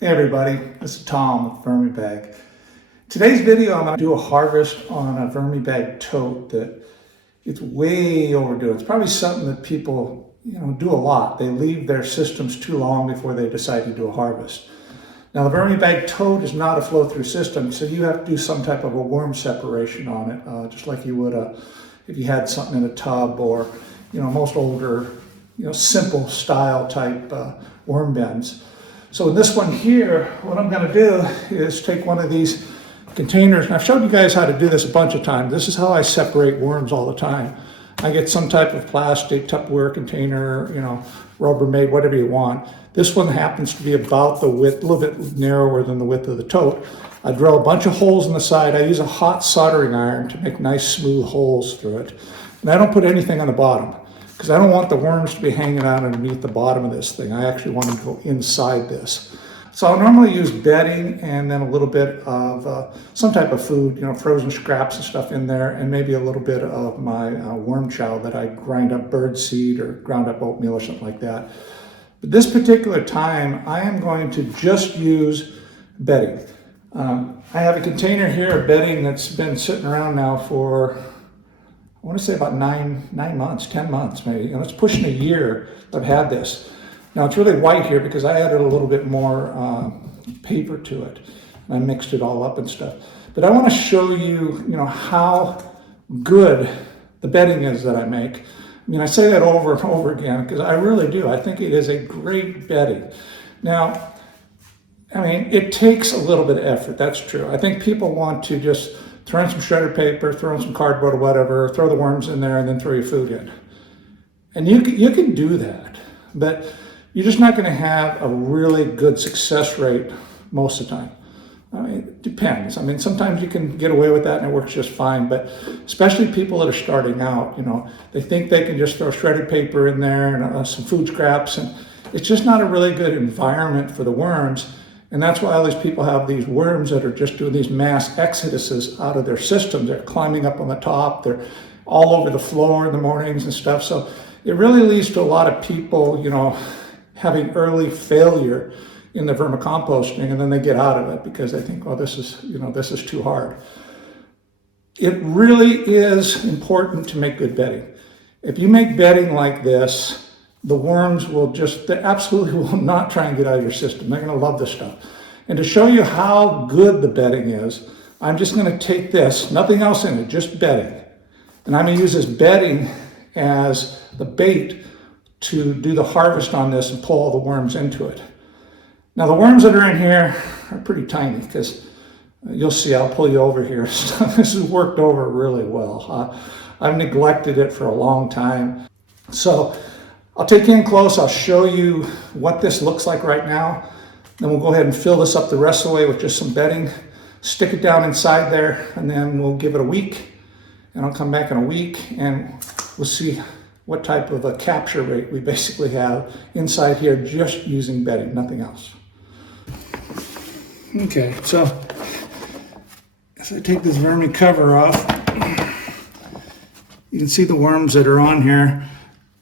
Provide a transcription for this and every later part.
Hey everybody, this is Tom with VermiBag. Today's video I'm going to do a harvest on a VermiBag tote that it's way overdue. It's probably something that people do a lot. They leave their systems too long before they decide to do a harvest. Now the VermiBag Tote is not a flow-through system, so you have to do some type of a worm separation on it, just like you would if you had something in a tub or most older simple style type worm bins. So in this one here, what I'm going to do is take one of these containers, and I've showed you guys how to do this a bunch of times. This is how I separate worms all the time. I get some type of plastic Tupperware container, Rubbermaid, whatever you want. This one happens to be about the width, a little bit narrower than the width of the tote. I drill a bunch of holes in the side. I use a hot soldering iron to make nice smooth holes through it. And I don't put anything on the bottom, because I don't want the worms to be hanging out underneath the bottom of this thing. I actually want them to go inside this. So I'll normally use bedding and then a little bit of some type of food, frozen scraps and stuff in there, and maybe a little bit of my worm chow that I grind up bird seed or ground up oatmeal or something like that. But this particular time, I am going to just use bedding. I have a container here of bedding that's been sitting around now for, I want to say about 9 months, 10 months maybe. It's pushing a year that I've had this. Now it's really white here because I added a little bit more paper to it. I mixed it all up and stuff. But I want to show you, how good the bedding is that I make. I say that over and over again because I really do. I think it is a great bedding. Now, it takes a little bit of effort, that's true. I think people want to just throw in some shredded paper, throw in some cardboard or whatever, throw the worms in there and then throw your food in. And you can do that, but you're just not going to have a really good success rate most of the time. It depends. Sometimes you can get away with that and it works just fine, but especially people that are starting out, they think they can just throw shredded paper in there and some food scraps, and it's just not a really good environment for the worms. And that's why all these people have these worms that are just doing these mass exoduses out of their system. They're climbing up on the top. They're all over the floor in the mornings and stuff. So it really leads to a lot of people, having early failure in the vermicomposting, and then they get out of it because they think, oh, this is too hard. It really is important to make good bedding. If you make bedding like this, the worms they absolutely will not try and get out of your system. They're going to love this stuff. And to show you how good the bedding is, I'm just going to take this, nothing else in it, just bedding. And I'm going to use this bedding as the bait to do the harvest on this and pull all the worms into it. Now the worms that are in here are pretty tiny because you'll see, I'll pull you over here. This has worked over really well. I've neglected it for a long time. So I'll take you in close, I'll show you what this looks like right now. Then we'll go ahead and fill this up the rest of the way with just some bedding, stick it down inside there, and then we'll give it a week. And I'll come back in a week and we'll see what type of a capture rate we basically have inside here just using bedding, nothing else. Okay, so as I take this vermi cover off, you can see the worms that are on here.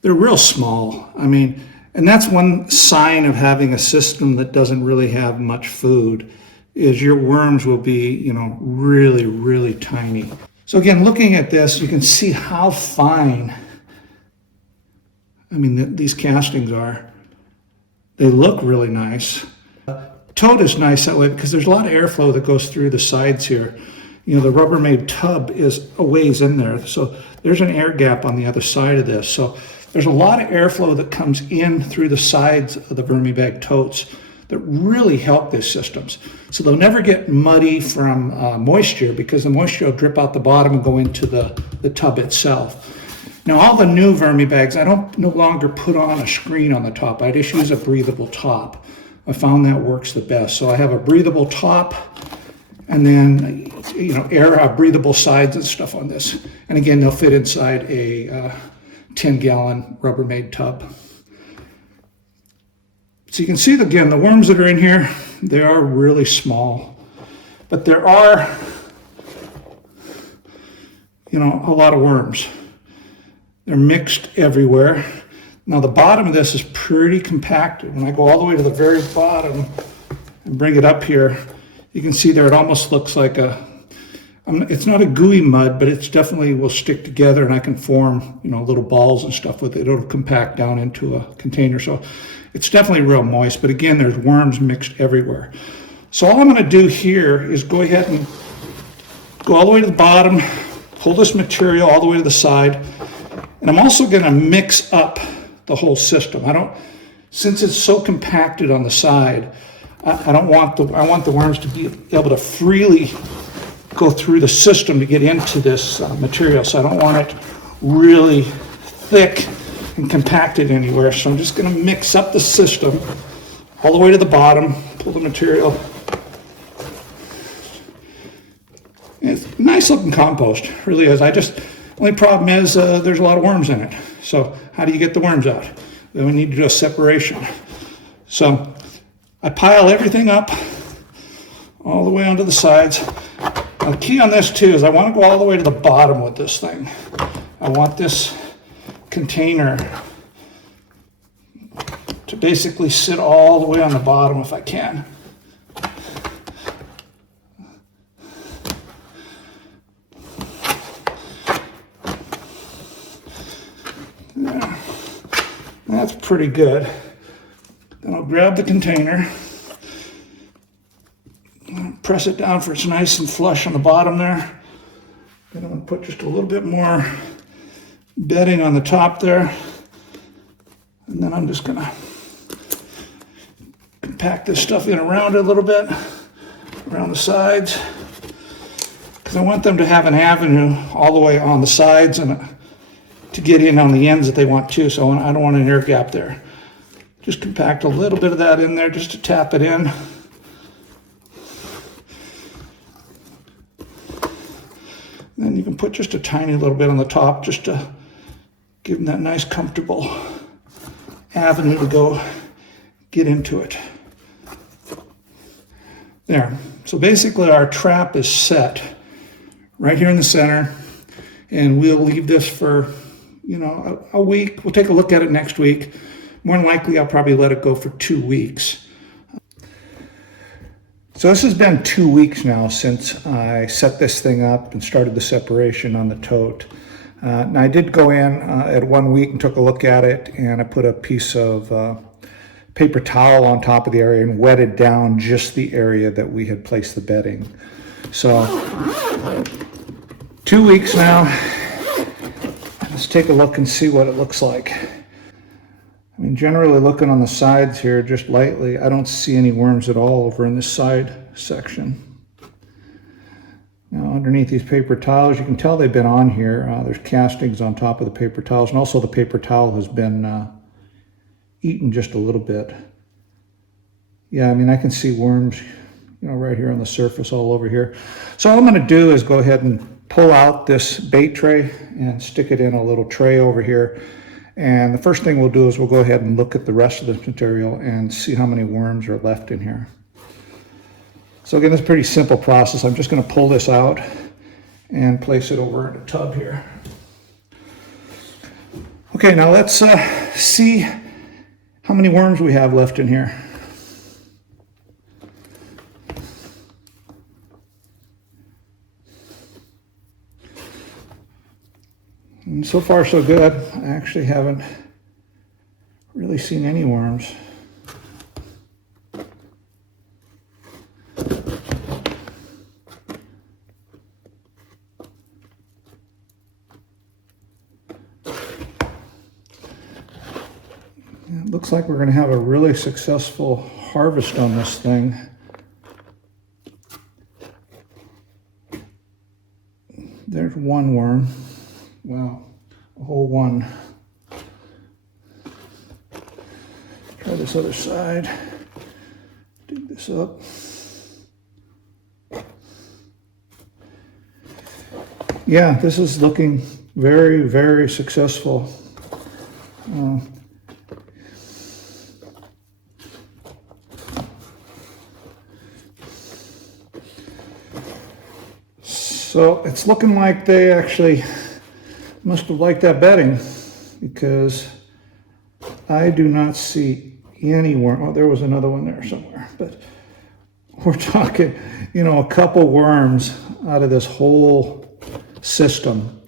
They're real small. And that's one sign of having a system that doesn't really have much food, is your worms will be, really, really tiny. So again, looking at this, you can see how fine, these castings are. They look really nice. Tote is nice that way because there's a lot of airflow that goes through the sides here. The Rubbermaid tub is a ways in there. So there's an air gap on the other side of this. So there's a lot of airflow that comes in through the sides of the VermiBag totes that really help these systems. So they'll never get muddy from moisture because the moisture will drip out the bottom and go into the tub itself. Now all the new VermiBags, I don't no longer put on a screen on the top. I just use a breathable top. I found that works the best. So I have a breathable top and then, air breathable sides and stuff on this. And again, they'll fit inside a 10-gallon Rubbermaid tub. So you can see, again, the worms that are in here, they are really small. But there are, a lot of worms. They're mixed everywhere. Now the bottom of this is pretty compacted. When I go all the way to the very bottom, and bring it up here, you can see there it almost looks like it's not a gooey mud, but it's definitely will stick together, and I can form, little balls and stuff with it. It'll compact down into a container. So it's definitely real moist, but again, there's worms mixed everywhere. So all I'm going to do here is go ahead and go all the way to the bottom, pull this material all the way to the side, and I'm also going to mix up the whole system. Since it's so compacted on the side, I want the worms to be able to freely go through the system to get into this material. So I don't want it really thick and compacted anywhere. So I'm just going to mix up the system all the way to the bottom, pull the material. And it's a nice looking compost, it really is. Only problem is there's a lot of worms in it. So how do you get the worms out? Then we need to do a separation. So I pile everything up all the way onto the sides. Now the key on this too is I want to go all the way to the bottom with this thing. I want this container to basically sit all the way on the bottom if I can. There. That's pretty good. Then I'll grab the container, press it down for it's nice and flush on the bottom there. Then I'm going to put just a little bit more bedding on the top there. And then I'm just going to compact this stuff in around it a little bit, around the sides, because I want them to have an avenue all the way on the sides and to get in on the ends that they want to. So I don't want an air gap there. Just compact a little bit of that in there just to tap it in. Then you can put just a tiny little bit on the top just to give them that nice comfortable avenue to go get into it. There. So basically our trap is set right here in the center, and we'll leave this for a week. We'll take a look at it next week. More than likely, I'll probably let it go for 2 weeks. So this has been 2 weeks now since I set this thing up and started the separation on the tote. Now I did go in at 1 week and took a look at it, and I put a piece of paper towel on top of the area and wetted down just the area that we had placed the bedding. So 2 weeks now. Let's take a look and see what it looks like. I mean, generally looking on the sides here just lightly, I don't see any worms at all over in this side section. Now underneath these paper towels, you can tell they've been on here. There's castings on top of the paper towels, and also the paper towel has been eaten just a little bit. Yeah, I mean, I can see worms, right here on the surface all over here. So all I'm going to do is go ahead and pull out this bait tray and stick it in a little tray over here. And the first thing we'll do is we'll go ahead and look at the rest of this material and see how many worms are left in here. So again, it's a pretty simple process. I'm just going to pull this out and place it over in a tub here. Okay, now let's see how many worms we have left in here. And so far so good. I actually haven't really seen any worms. It looks like we're going to have a really successful harvest on this thing. There's one worm. Wow, a whole one. Try this other side. Dig this up. Yeah, this is looking very, very successful. So it's looking like they actually must have liked that bedding, because I do not see any worm. Oh, there was another one there somewhere, but we're talking, you know, a couple worms out of this whole system.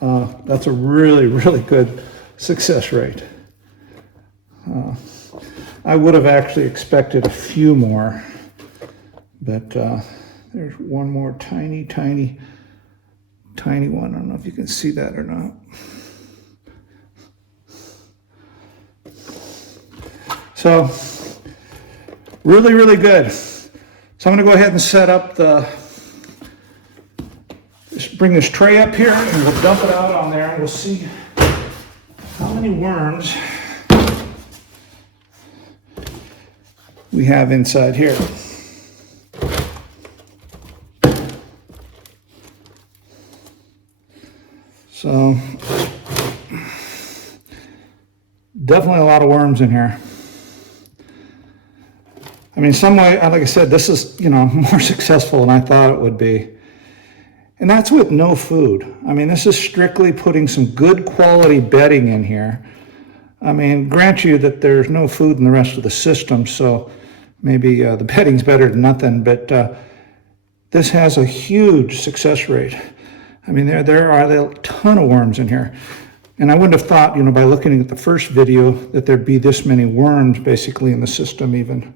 That's a really, really good success rate. I would have actually expected a few more, but there's one more tiny one. I don't know if you can see that or not. So, really, really good. So I'm going to go ahead and set up bring this tray up here, and we'll dump it out on there, and we'll see how many worms we have inside here. So, definitely a lot of worms in here. I mean, some way, like I said, this is, you know, more successful than I thought it would be. And that's with no food. I mean, this is strictly putting some good quality bedding in here. I mean, grant you that there's no food in the rest of the system, so maybe the bedding's better than nothing, but this has a huge success rate. I mean, there are a ton of worms in here. And I wouldn't have thought, you know, by looking at the first video that there'd be this many worms basically in the system even.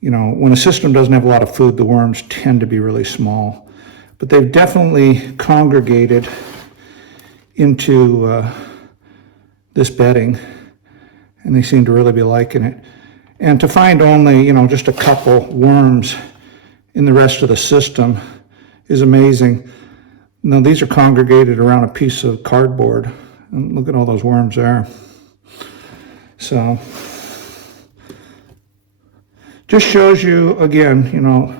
You know, when a system doesn't have a lot of food, the worms tend to be really small. But they've definitely congregated into this bedding, and they seem to really be liking it. And to find only, you know, just a couple worms in the rest of the system is amazing. Now, these are congregated around a piece of cardboard, and look at all those worms there. So, just shows you, again, you know,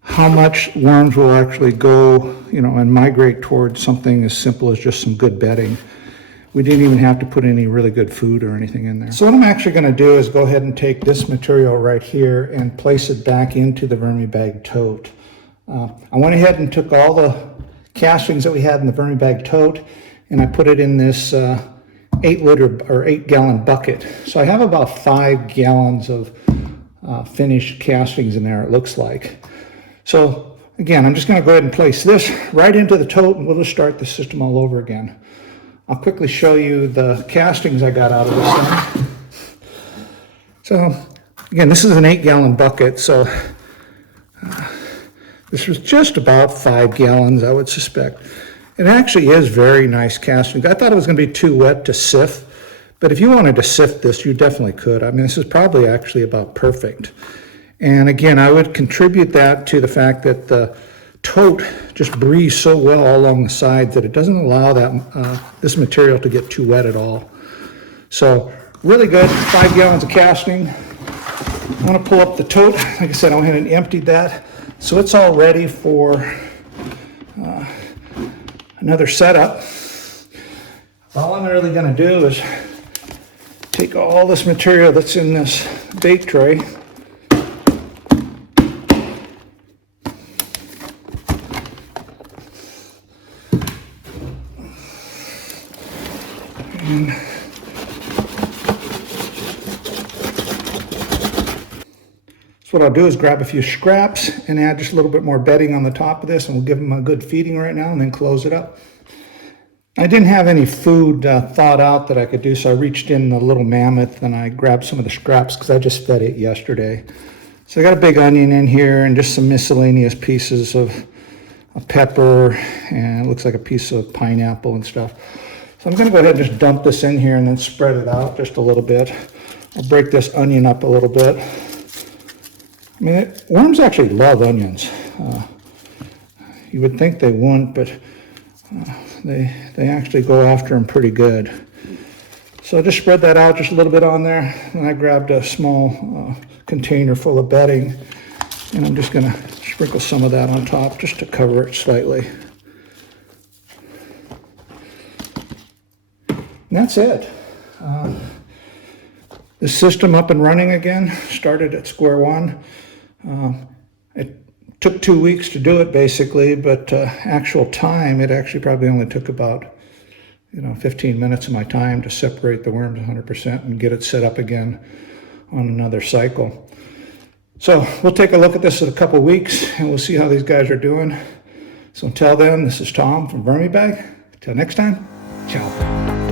how much worms will actually go, you know, and migrate towards something as simple as just some good bedding. We didn't even have to put any really good food or anything in there. So what I'm actually going to do is go ahead and take this material right here and place it back into the VermiBag Tote. I went ahead and took all the castings that we had in the VermiBag Tote, and I put it in this 8-gallon bucket. So I have about 5 gallons of finished castings in there, it looks like. So again, I'm just going to go ahead and place this right into the tote, and we'll just start the system all over again. I'll quickly show you the castings I got out of this thing. So again, this is an 8-gallon bucket, so this was just about 5 gallons, I would suspect. It actually is very nice casting. I thought it was going to be too wet to sift, but if you wanted to sift this, you definitely could. I mean, this is probably actually about perfect. And again, I would contribute that to the fact that the tote just breathes so well all along the sides that it doesn't allow that this material to get too wet at all. So really good, 5 gallons of casting. I'm going to pull up the tote. Like I said, I went ahead and emptied that. So it's all ready for another setup. All I'm really going to do is take all this material that's in this bait tray, and so what I'll do is grab a few scraps and add just a little bit more bedding on the top of this, and we'll give them a good feeding right now and then close it up. I didn't have any food thawed out that I could do, so I reached in the little mammoth and I grabbed some of the scraps because I just fed it yesterday. So I got a big onion in here and just some miscellaneous pieces of pepper, and it looks like a piece of pineapple and stuff. So I'm going to go ahead and just dump this in here and then spread it out just a little bit. I'll break this onion up a little bit. I mean, worms actually love onions. You would think they wouldn't, but they actually go after them pretty good. So just spread that out just a little bit on there. And I grabbed a small container full of bedding, and I'm just going to sprinkle some of that on top just to cover it slightly. And that's it. The system up and running again, started at square one. It took 2 weeks to do it basically, but actual time, it actually probably only took about 15 minutes of my time to separate the worms 100% and get it set up again on another cycle. So we'll take a look at this in a couple weeks and we'll see how these guys are doing. So until then, this is Tom from VermiBag. Till next time, ciao.